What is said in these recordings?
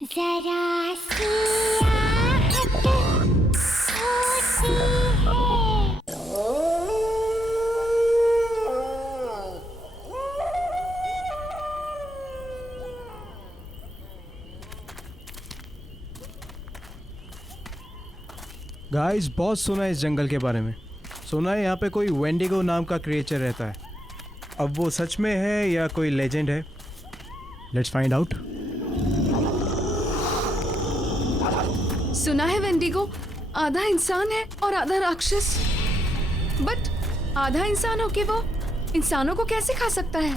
जरा सी आहट होती गाइस बहुत सुना है इस जंगल के बारे में। सुना है यहाँ पे कोई वेंडिगो नाम का क्रिएचर रहता है। अब वो सच में है या कोई लेजेंड है? Let's find out. सुना है वेंडिगो आधा इंसान है और आधा राक्षस। बट आधा इंसान होके वो इंसानों को कैसे खा सकता है?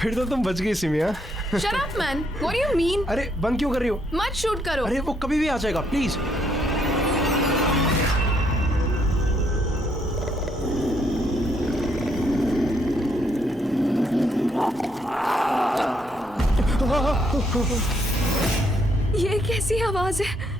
फिर तो तुम बच गई सिमिया। Shut up man, what do you mean? अरे बंद क्यों कर रही हो? मत शूट करो। अरे वो कभी भी आ जाएगा, प्लीज। ये कैसी आवाज है?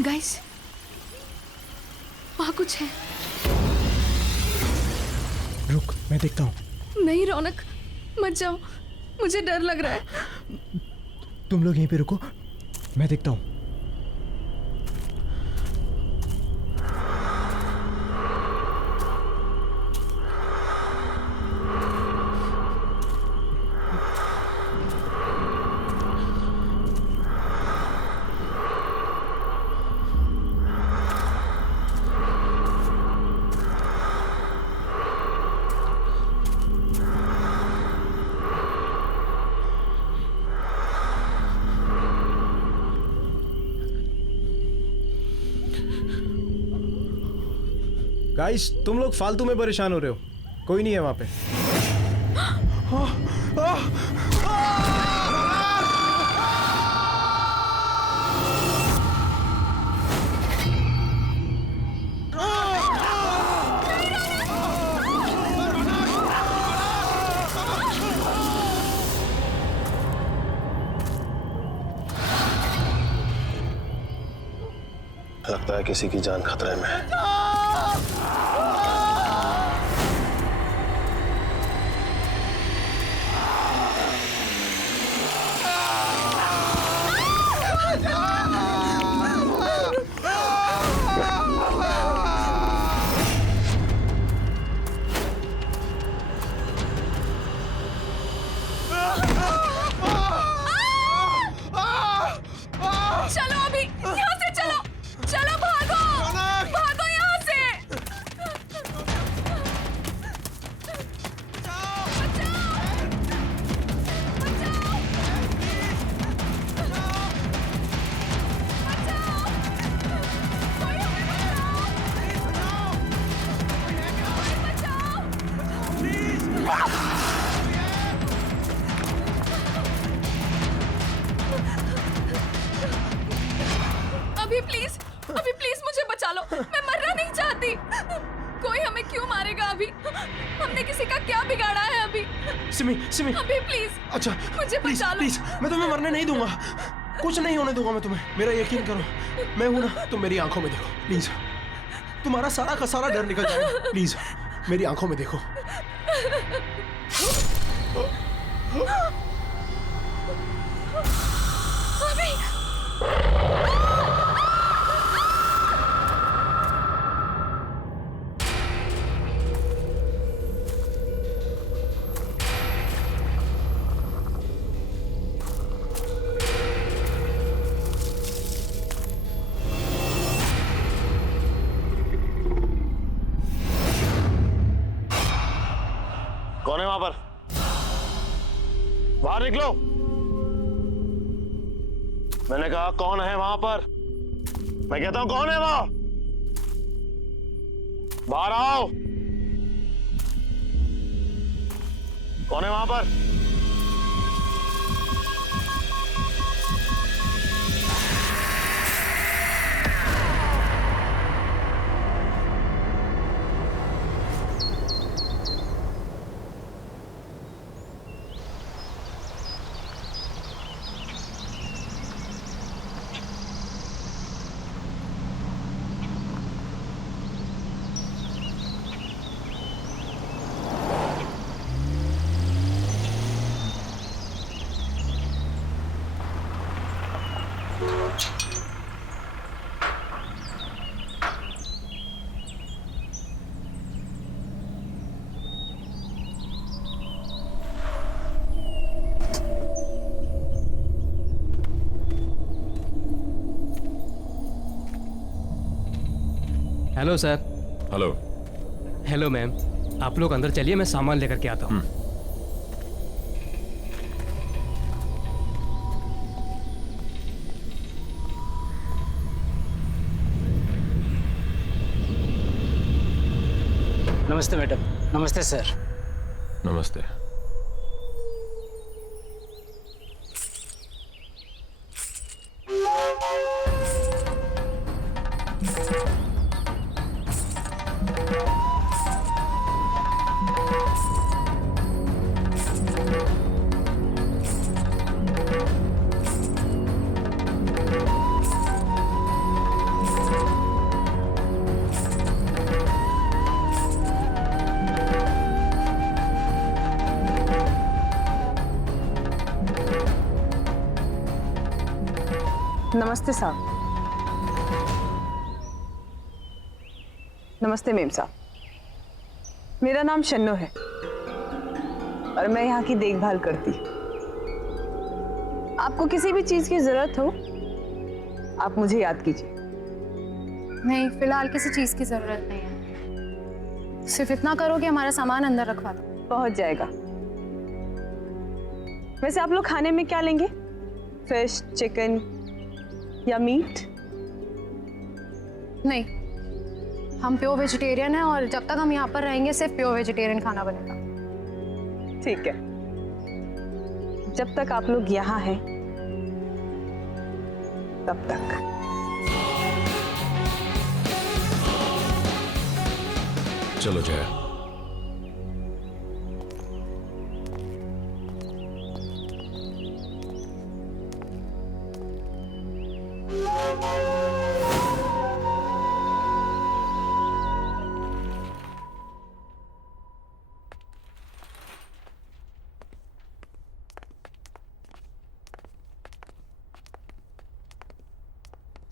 गाइस, वहाँ कुछ है। रुक, मैं देखता हूँ। नहीं रौनक, मत जाओ, मुझे डर लग रहा है। तुम लोग यहीं पे रुको, मैं देखता हूँ। गाइस, तुम लोग फालतू में परेशान हो रहे हो। कोई नहीं है वहां पे। लगता है किसी की जान खतरे में है। चलो अभी यहाँ से चलो, चलो भागो, भागो यहाँ से। अभी प्लीज मुझे बचा लो, मैं मरना नहीं चाहती। कोई हमें क्यों मारेगा अभी? हमने किसी का क्या बिगाड़ा है अभी? सिमी अभी प्लीज, अच्छा मुझे बचा लो। प्लीज, मैं तुम्हें मरने नहीं दूंगा। कुछ नहीं होने दूंगा मैं तुम्हें। मेरा यकीन करो, मैं हूं ना। तुम मेरी आंखों में देखो प्लीज। तुम्हारा सारा का सारा डर निकल जाएगा। प्लीज मेरी आंखों में देखो। अभी कौन है वहां पर? बाहर निकलो। मैंने कहा कौन है वहां पर? मैं कहता हूं कौन है वहां? बाहर आओ। कौन है वहां पर? Hello sir. Hello. Hello ma'am, आप लोग अंदर चलिए, मैं सामान लेकर के आता हूँ। नमस्ते मैडम। नमस्ते सर। नमस्ते। नमस्ते साहब। नमस्ते मेम साहब, मेरा नाम शन्नो है और मैं यहाँ की देखभाल करती हूँ। आपको किसी भी चीज की जरूरत हो आप मुझे याद कीजिए। नहीं, फिलहाल किसी चीज की जरूरत नहीं है। सिर्फ इतना करो कि हमारा सामान अंदर रखवा दो। पहुंच जाएगा। वैसे आप लोग खाने में क्या लेंगे? फिश, चिकन या मीट? नहीं, हम प्योर वेजिटेरियन हैं और जब तक हम यहाँ पर रहेंगे सिर्फ प्योर वेजिटेरियन खाना बनेगा। ठीक है, जब तक आप लोग यहाँ हैं तब तक। चलो जया।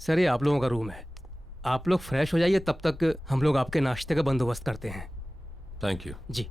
सर ये आप लोगों का रूम है, आप लोग फ्रेश हो जाइए, तब तक हम लोग आपके नाश्ते का बंदोबस्त करते हैं। Thank you. जी।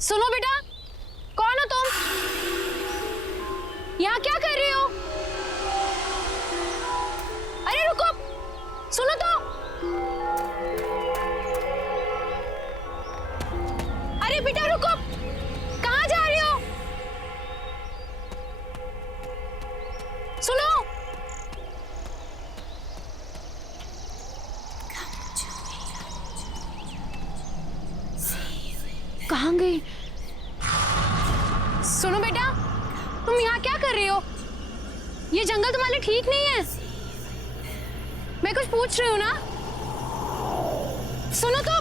सुनो बेटा, कौन हो तुम? यहाँ क्या कर रही हो? अरे रुको, सुनो तो। अरे बेटा रुको, कहाँ जा रही हो? सुनो। कहाँ गई? सुनो बेटा, तुम यहाँ क्या कर रही हो? ये जंगल तुम्हारे लिए ठीक नहीं है। मैं कुछ पूछ रही हूँ ना, सुनो तो।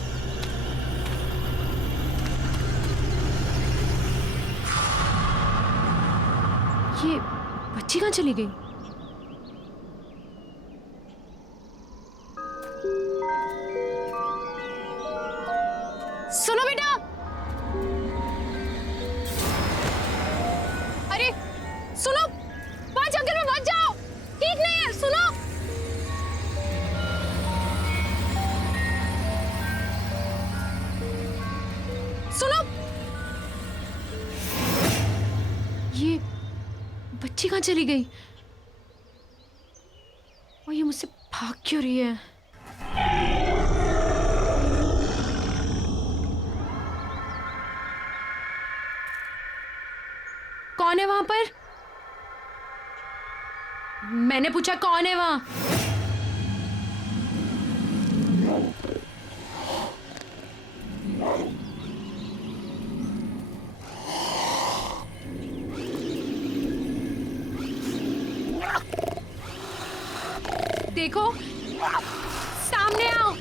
ये बच्ची कहाँ चली गई? सुनो बेटा। अरे सुनो, वहां जंगल में मत जाओ, ठीक नहीं है। सुनो। सुनो। ये बच्ची कहाँ चली गई? और ये मुझसे भाग क्यों रही है? कौन है वहां पर? मैंने पूछा कौन है वहां? देखो, सामने आओ।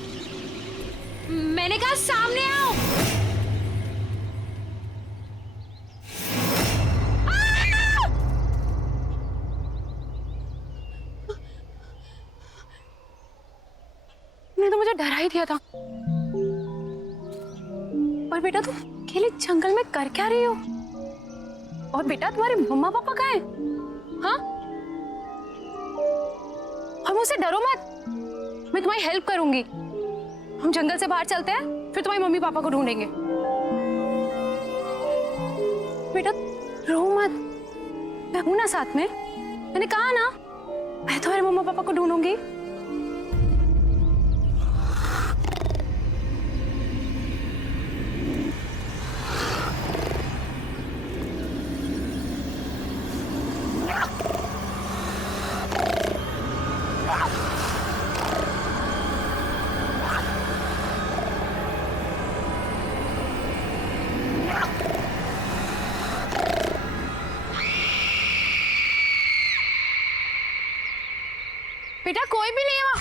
मैंने कहा सामने आओ। तो मुझे डरा ही दिया था। और बेटा तुम अकेले जंगल में कर क्या रही हो? और बेटा तुम्हारे मम्मा पापा कहाँ हैं? हाँ? और मुझसे डरो मत, मैं तुम्हारी हेल्प करूंगी। हम जंगल से बाहर चलते हैं, फिर तुम्हारी मम्मी पापा को ढूंढेंगे। बेटा रो मत, मैं हूं ना साथ में। मैंने कहा ना, मैं तुम्हारे मम्मा पापा को ढूंढूंगी। बेटा कोई भी नहीं है वहां।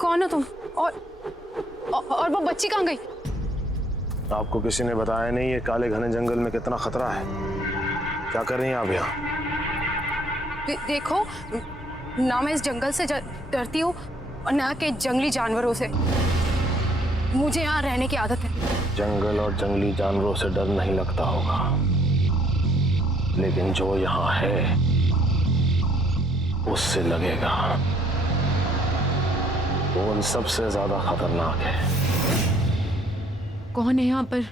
कौन हो तुम? और वो बच्ची कहाँ गई? आपको किसी ने बताया नहीं ये काले घने जंगल में कितना खतरा है? क्या कर रही हैं आप यहाँ? देखो ना, मैं इस जंगल से डरती हूँ और ना के जंगली जानवरों से। मुझे यहाँ रहने की आदत है। जंगल और जंगली जानवरों से डर नहीं लगता होगा, लेकिन जो यहाँ है उससे लगेगा। वो उन सबसे ज्यादा खतरनाक है। कौन है यहाँ पर?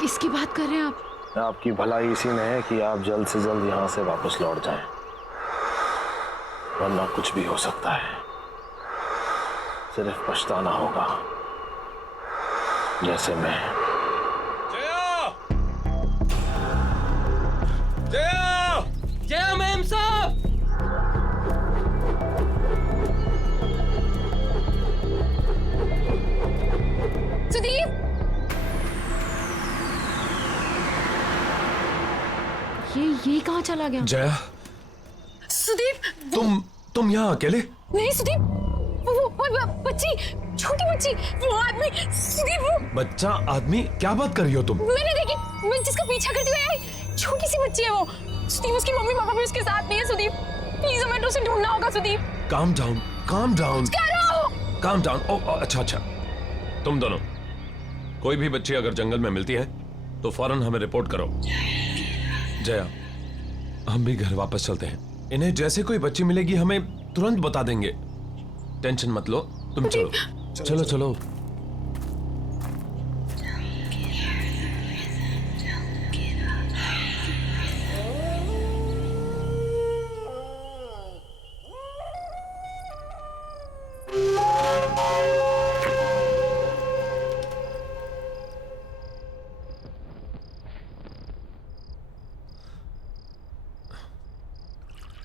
किसकी बात कर रहे हैं आप? आपकी भलाई इसी में है कि आप जल्द से जल्द यहाँ से वापस लौट जाएं, वरना कुछ भी हो सकता है। सिर्फ पछताना होगा, जैसे मैं। जया मैम साहब! सुदीप! ये कहाँ चला गया? जया, सुदीप! तुम यहाँ अकेले? नहीं सुदीप, वो बच्ची, छोटी बच्ची, वो आदमी, सुदीप वो। बच्चा आदमी? क्या बात कर रही हो तुम? मैंने देखी, मैं जिसका पीछा करती हुई आई, छोटी सी बच्ची है वो। सुदीप उसकी मम्मी पापा भी उसके साथ नहीं है। सुदीप प्लीज हमें उसे ढूंढना होगा। Sudeep calm down, calm down, क्या रहा हो? Calm down. ओ अच्छा अच्छा, तुम दोनों कोई भी बच्ची अगर जंगल में मिलती है तो फौरन हमें रिपोर्ट करो। जया, हम भी घर वापस चलते हैं। इन्हें जैसे कोई बच्ची मिलेगी हमें तुरंत बता देंगे। टेंशन मत लो, तुम चलो चलो चलो।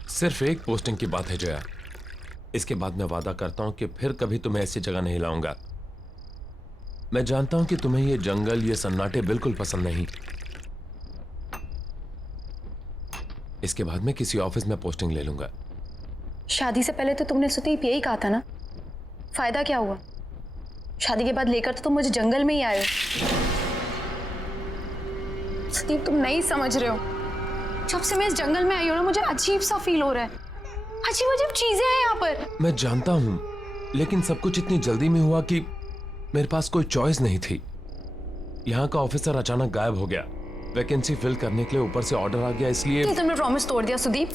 सिर्फ एक पोस्टिंग की बात है जया, इसके बाद मैं वादा करता हूं कि फिर कभी तुम्हें ऐसी जगह नहीं लाऊंगा। मैं जानता हूं कि तुम्हें ये जंगल, ये सन्नाटे बिल्कुल पसंद नहीं। इसके बाद मैं किसी ऑफिस में पोस्टिंग ले लूंगा। शादी से पहले तो तुमने सुदीप यही कहा था ना, फायदा क्या हुआ? शादी के बाद लेकर तो तुम मुझे जंगल में ही आए हो। सुदीप तुम नहीं समझ रहे हो, जब से मैं इस जंगल में आई हूं ना, मुझे अजीब सा फील हो रहा है। अजीब अजीब चीजें हैं यहाँ पर। मैं जानता हूं, लेकिन सब कुछ इतनी जल्दी में हुआ कि मेरे पास कोई चॉइस नहीं थी। यहाँ का ऑफिसर अचानक गायब हो गया, वैकेंसी फिल करने के लिए ऊपर से ऑर्डर आ गया, इसलिए तुमने प्रॉमिस तोड़ दिया सुदीप।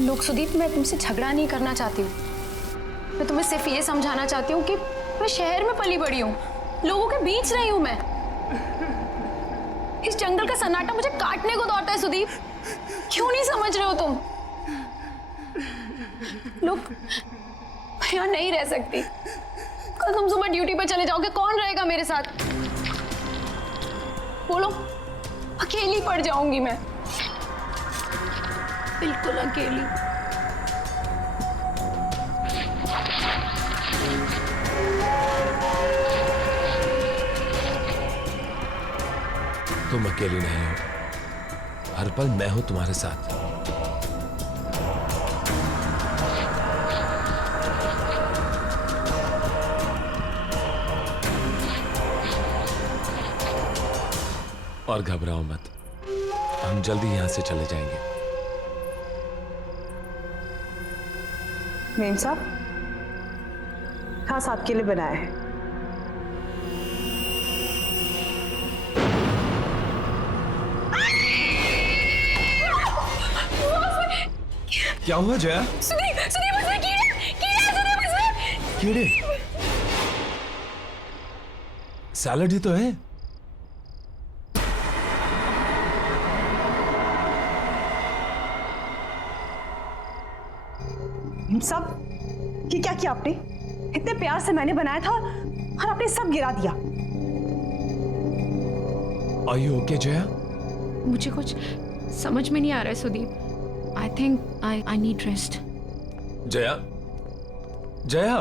लोग सुदीप, मैं तुमसे झगड़ा नहीं करना चाहती हूँ, मैं तुम्हें सिर्फ ये समझाना चाहती हूँ कि मैं शहर में पली बड़ी हूँ, लोगों के बीच रही हूँ मैं। इस जंगल का सन्नाटा मुझे काटने को दौड़ता है सुदीप, क्यों नहीं समझ रहे हो तुम? लोग मैं यहाँ नहीं रह सकती। कल तुम सुबह ड्यूटी पर चले जाओगे, कौन रहेगा मेरे साथ? बोलो, अकेली पड़ जाऊंगी मैं, बिल्कुल अकेली। तुम अकेली नहीं हो, हर पल मैं हूं तुम्हारे साथ। और घबराओ मत, हम जल्दी यहां से चले जाएंगे। मेम साहब, खास आपके लिए बनाया है। क्या हुआ जया? सुदीप, सुदीप उसमें कीड़ा सुदीप उसमें। कीड़े? सैलड ही तो है। सब ये क्या किया आपने? इतने प्यार से मैंने बनाया था और आपने सब गिरा दिया। Are you okay, Jaya? मुझे कुछ समझ में नहीं आ रहा है Sudeep. I think I need rest. Jaya, Jaya,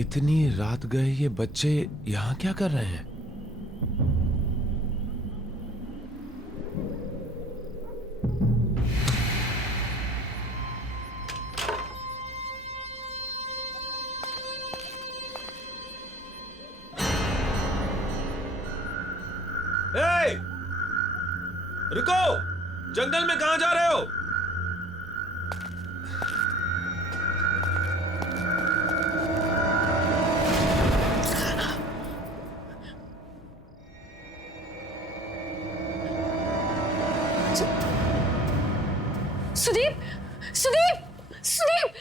इतनी रात गए ये बच्चे यहां क्या कर रहे हैं? ए! रुको! जंगल में कहां जा रहे हो? सुदीप, सुदीप! सुदीप!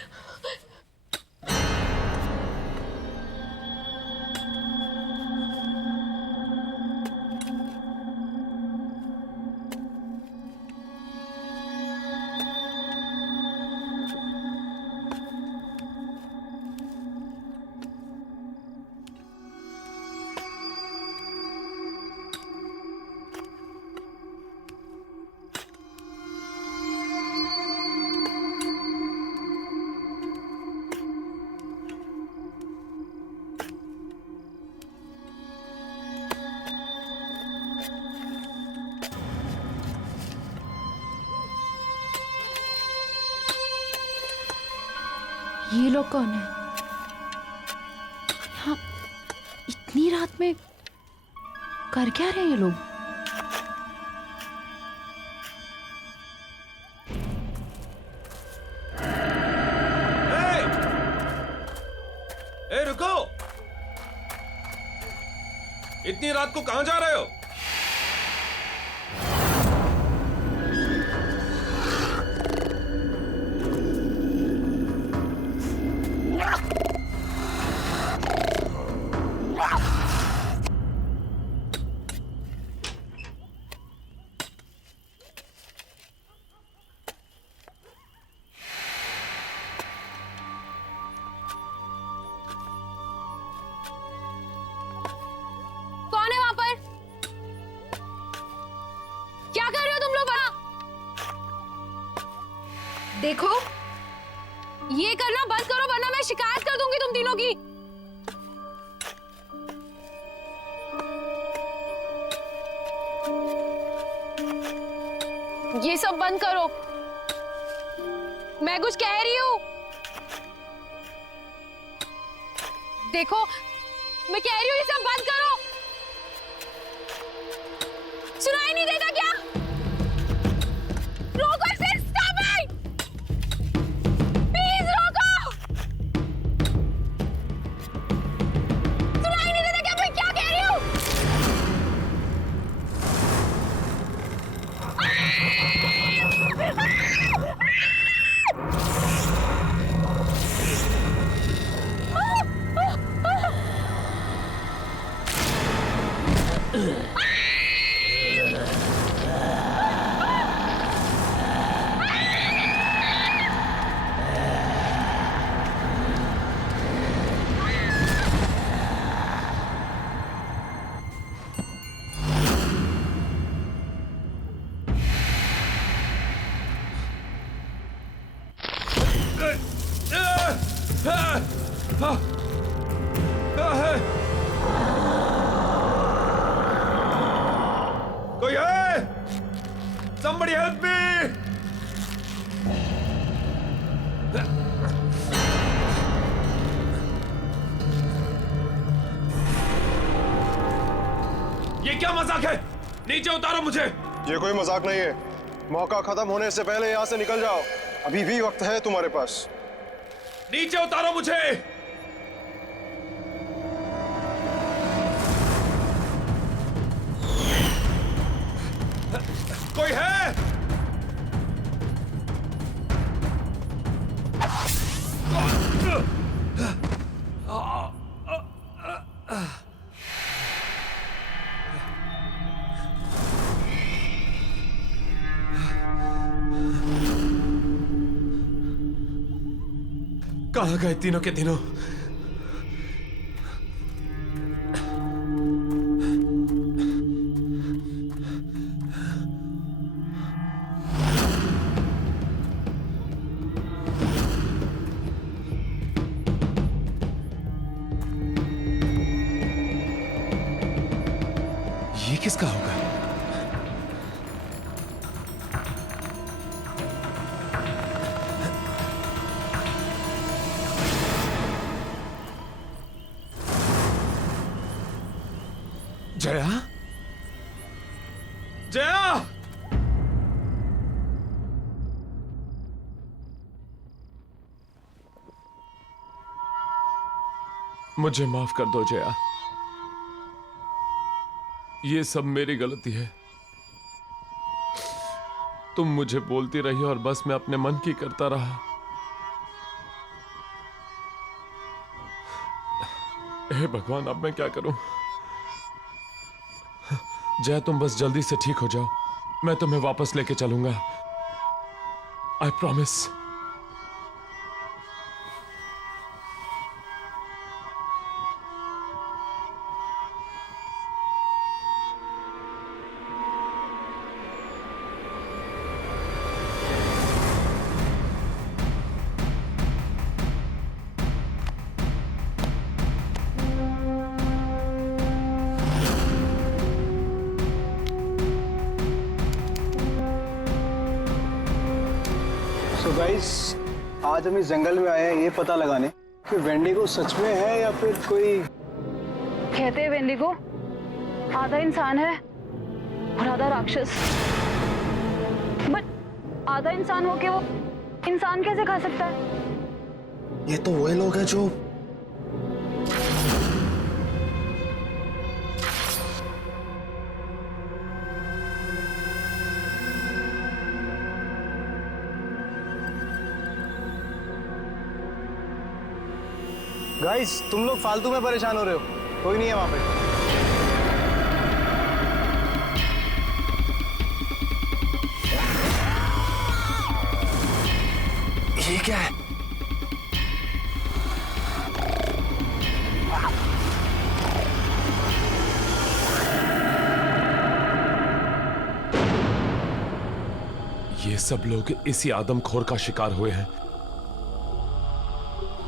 ये लोग कौन है? यहाँ इतनी रात में कर क्या रहे हैं ये लोग? ए रुको! इतनी रात को कहां जा रहे हो? कौन है वहां पर? क्या कर रहे हो तुम लोग वहां? देखो, ये करना बंद करो वरना मैं शिकायत कर दूंगी तुम तीनों की। ये सब बंद करो। मैं कुछ कह रही हूं। देखो, मैं कह रही हूं ये सब बंद करो। सुनाई नहीं देता क्या? रोको इसे, स्टॉप इट! प्लीज रोको! सुनाई नहीं देता क्या मैं क्या कह रही हूं? कोई है? Somebody help me! ये क्या मजाक है? नीचे उतारो मुझे। ये कोई मजाक नहीं है। मौका खत्म होने से पहले यहाँ से निकल जाओ। अभी भी वक्त है तुम्हारे पास। नीचे उतारो मुझे। कोई है? कहाँ गए तीनों के तीनों? ये किसका होगा? जया? जया! मुझे माफ कर दो जया। ये सब मेरी गलती है। तुम मुझे बोलती रही और बस मैं अपने मन की करता रहा। हे भगवान, अब मैं क्या करूं? जया, तुम बस जल्दी से ठीक हो जाओ, मैं तुम्हें वापस लेके चलूंगा। I promise. तो गाइस, आज हम इस जंगल में आए हैं ये पता लगाने कि वेंडिगो सच में है या फिर कोई। कहते हैं वेंडिगो आधा इंसान है और आधा राक्षस। बट आधा इंसान होके वो इंसान कैसे खा सकता है? ये तो वही लोग हैं जो गाइस, तुम लोग फालतू में परेशान हो रहे हो, कोई नहीं है वहां पे। ये क्या है? ये सब लोग इसी आदमखोर का शिकार हुए हैं।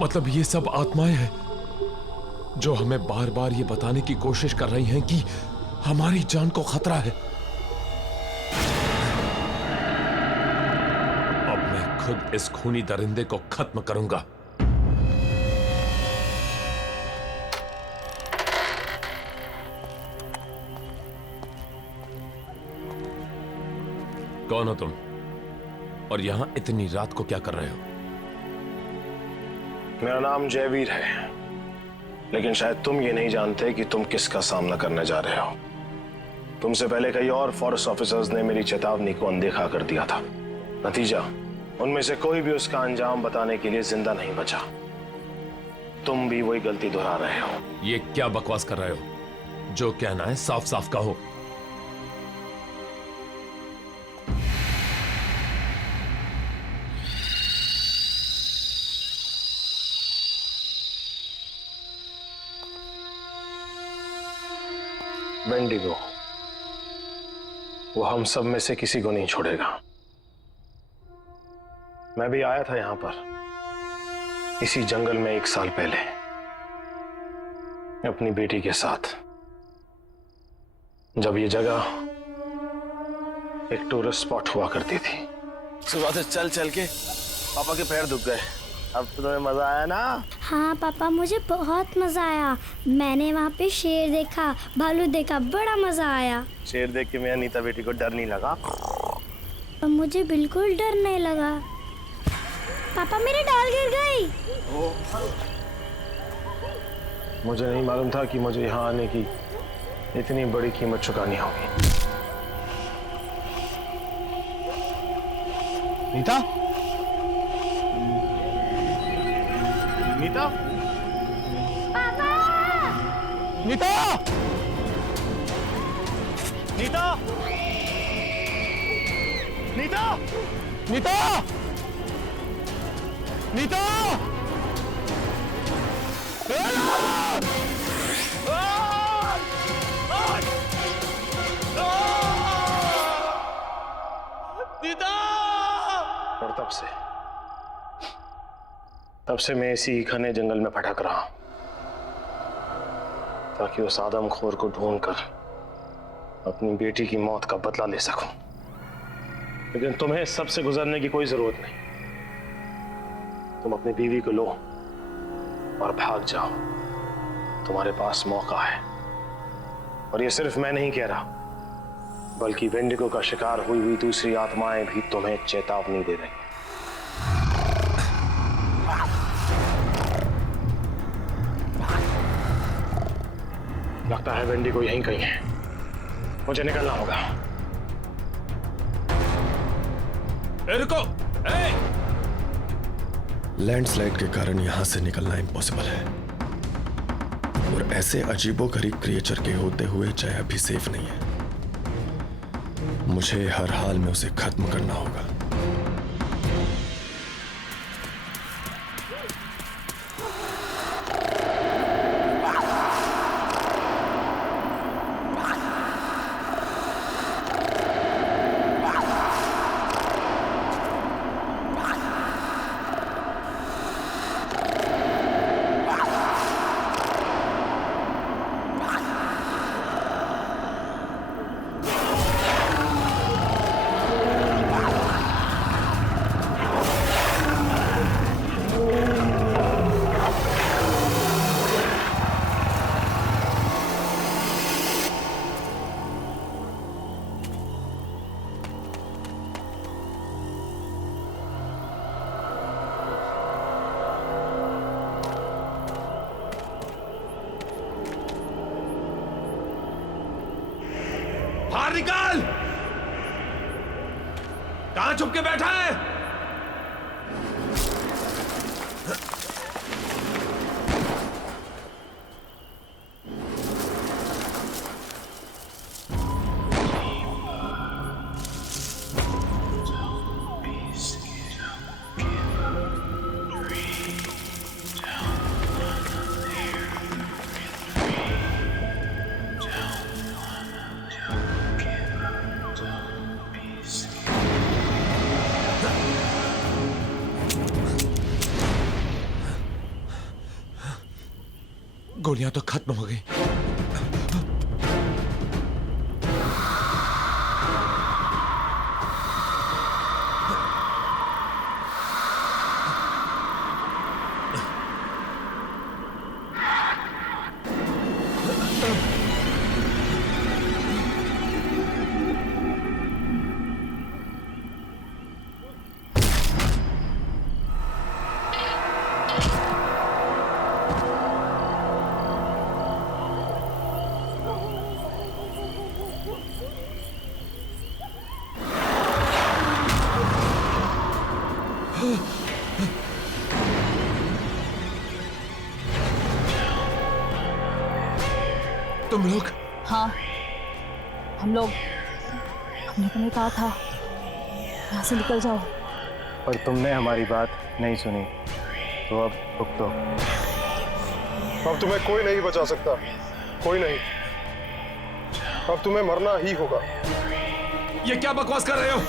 मतलब ये सब आत्माएं हैं जो हमें बार बार ये बताने की कोशिश कर रही हैं कि हमारी जान को खतरा है। अब मैं खुद इस खूनी दरिंदे को खत्म करूंगा। कौन हो तुम? और यहां इतनी रात को क्या कर रहे हो? मेरा नाम जयवीर है, लेकिन शायद तुम ये नहीं जानते कि तुम किसका सामना करने जा रहे हो। तुमसे पहले कई और फॉरेस्ट ऑफिसर्स ने मेरी चेतावनी को अनदेखा कर दिया था। नतीजा, उनमें से कोई भी उसका अंजाम बताने के लिए जिंदा नहीं बचा। तुम भी वही गलती दोहरा रहे हो। ये क्या बकवास कर रहे हो? जो कहना है साफ साफ कहो। वेंडिगो, वो हम सब में से किसी को नहीं छोड़ेगा। मैं भी आया था यहां पर इसी जंगल में 1 साल पहले अपनी बेटी के साथ, जब ये जगह एक टूरिस्ट स्पॉट हुआ करती थी। सुबह से चल चल के पापा के पैर दुख गए। अब तो तुम्हें मजा आया ना? हाँ पापा, मुझे बहुत मजा आया। मैंने वहाँ पे शेर देखा, भालू देखा, बड़ा मजा आया। शेर देख के मेरा नीता बेटी को डर नहीं लगा? मुझे बिल्कुल डर नहीं लगा। पापा, मेरी डाल गिर गई। मुझे नहीं मालूम था कि मुझे यहाँ आने की इतनी बड़ी कीमत चुकानी होगी। नीता? नीता? पापा! नीता! नीता! नीता! नीता! नीता! और तब से मैं इसी घने जंगल में भटक रहा हूं, ताकि उस आदमखोर को ढूंढकर अपनी बेटी की मौत का बदला ले सकूं। लेकिन तुम्हें इस सब से गुजरने की कोई जरूरत नहीं। तुम अपनी बीवी को लो और भाग जाओ। तुम्हारे पास मौका है। और ये सिर्फ मैं नहीं कह रहा, बल्कि वेंडिगो का शिकार हुई हुई दूसरी आत्माएं भी तुम्हें चेतावनी दे रही। लगता है वेंडिगो यहीं कहीं है। मुझे निकलना होगा। रुको! लैंडस्लाइड के कारण यहां से निकलना इम्पॉसिबल है। और ऐसे अजीबोगरीब क्रिएचर के होते हुए जया भी सेफ नहीं है। मुझे हर हाल में उसे खत्म करना होगा। बाहर निकाल! कहां छुप के बैठा है? गोलियां तो खत्म हो गई। तुम लोग? हाँ, हम लोग। हमने तुम्हें कहा था यहाँ से निकल जाओ, और तुमने हमारी बात नहीं सुनी, तो अब भुगतो। अब तुम्हें कोई नहीं बचा सकता, कोई नहीं। अब तुम्हें मरना ही होगा। ये क्या बकवास कर रहे हो?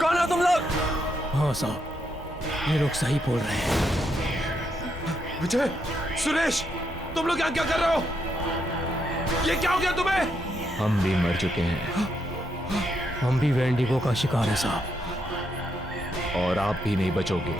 कौन हो तुम लोग? हाँ साहब, ये लोग सही बोल रहे हैं। विजय, सुरेश, तुम लोग यहाँ क्या कर रहे हो? ये क्या हो गया तुम्हें? हम भी मर चुके हैं। हम भी वेंडिगो का शिकार है साहब, और आप भी नहीं बचोगे।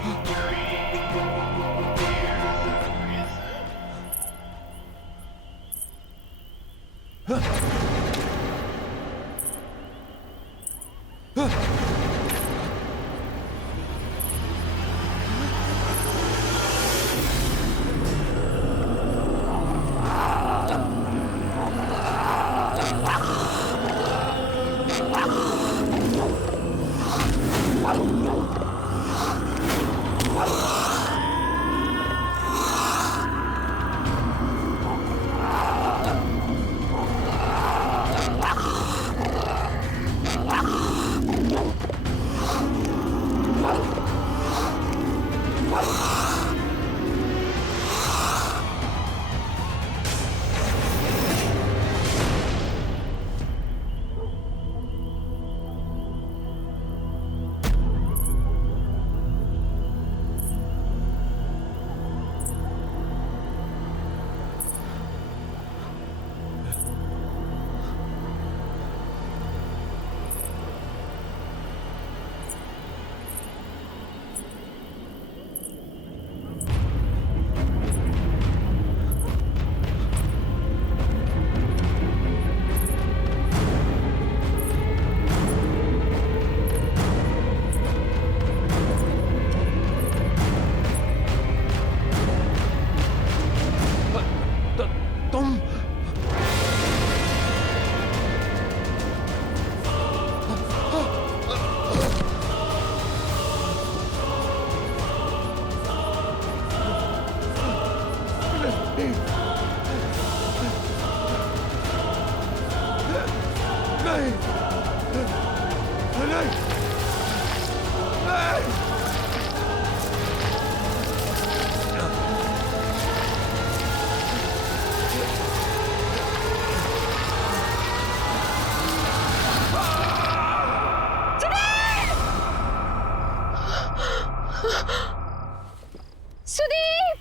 सुदीप!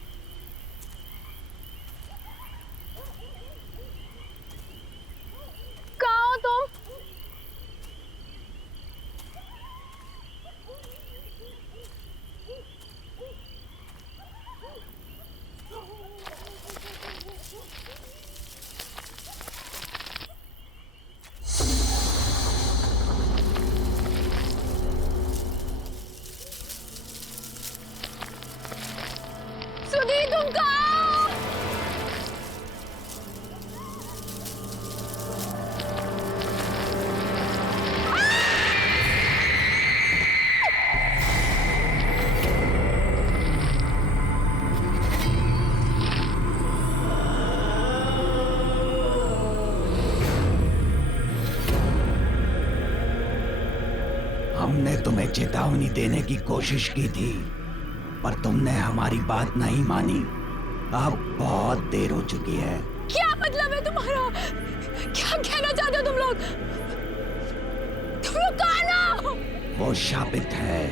कहाँ हो तुम? सुदीप तुम कहाँ हो? हमने तुम्हें चेतावनी देने की कोशिश की थी, पर तुमने हमारी बात नहीं मानी। अब बहुत देर हो चुकी है। क्या मतलब है तुम्हारा? क्या कहना चाहते हो तुम लोग? तुम लोग कहाँ ना? वो शापित है,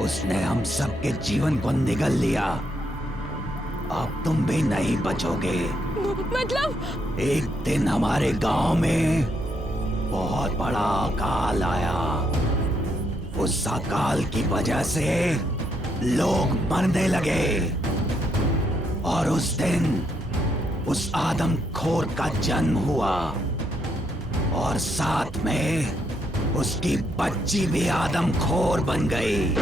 उसने हम सबके जीवन को निगल लिया। अब तुम भी नहीं बचोगे। मतलब? एक दिन हमारे गांव में बहुत बड़ा अकाल आया। उस अकाल की वजह से लोग मरने लगे, और उस दिन उस आदमखोर का जन्म हुआ, और साथ में उसकी बच्ची भी आदमखोर बन गई।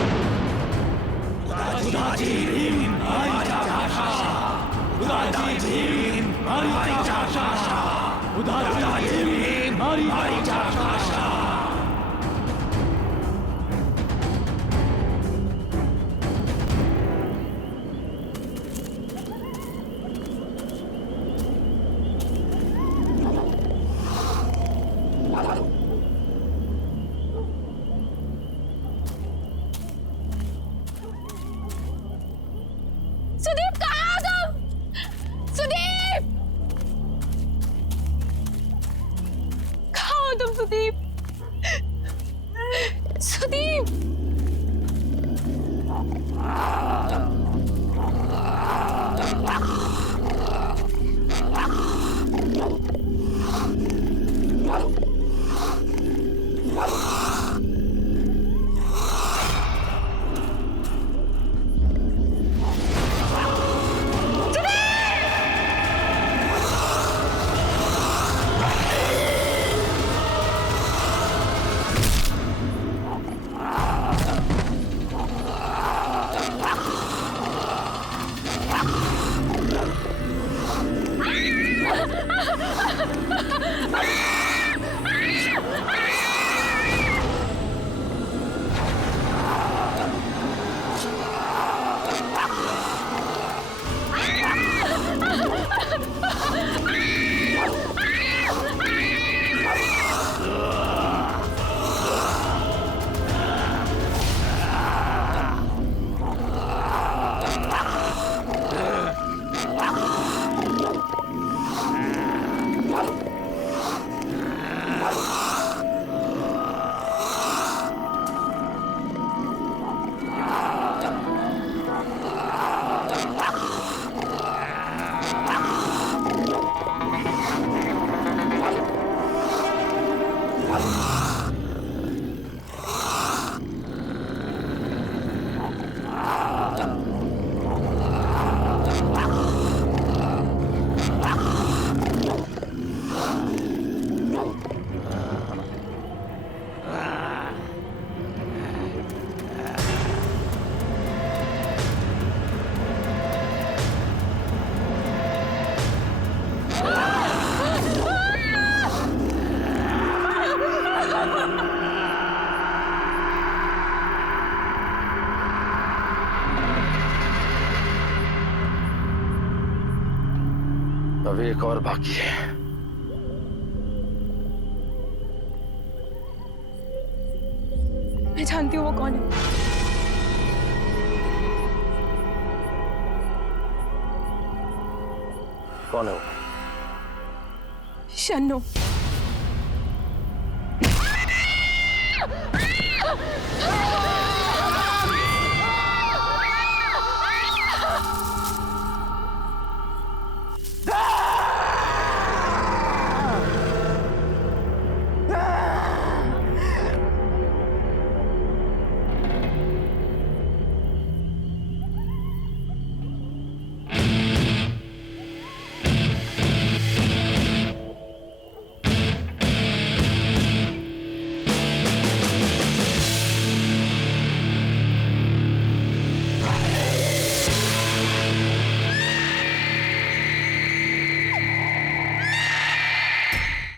सुदीप कहाँ हो तुम? सुदीप! कहाँ हो तुम सुदीप? सुदीप! अभी एक और बाकी है। मैं जानती हूँ वो कौन है। कौन है वो? शन्नो।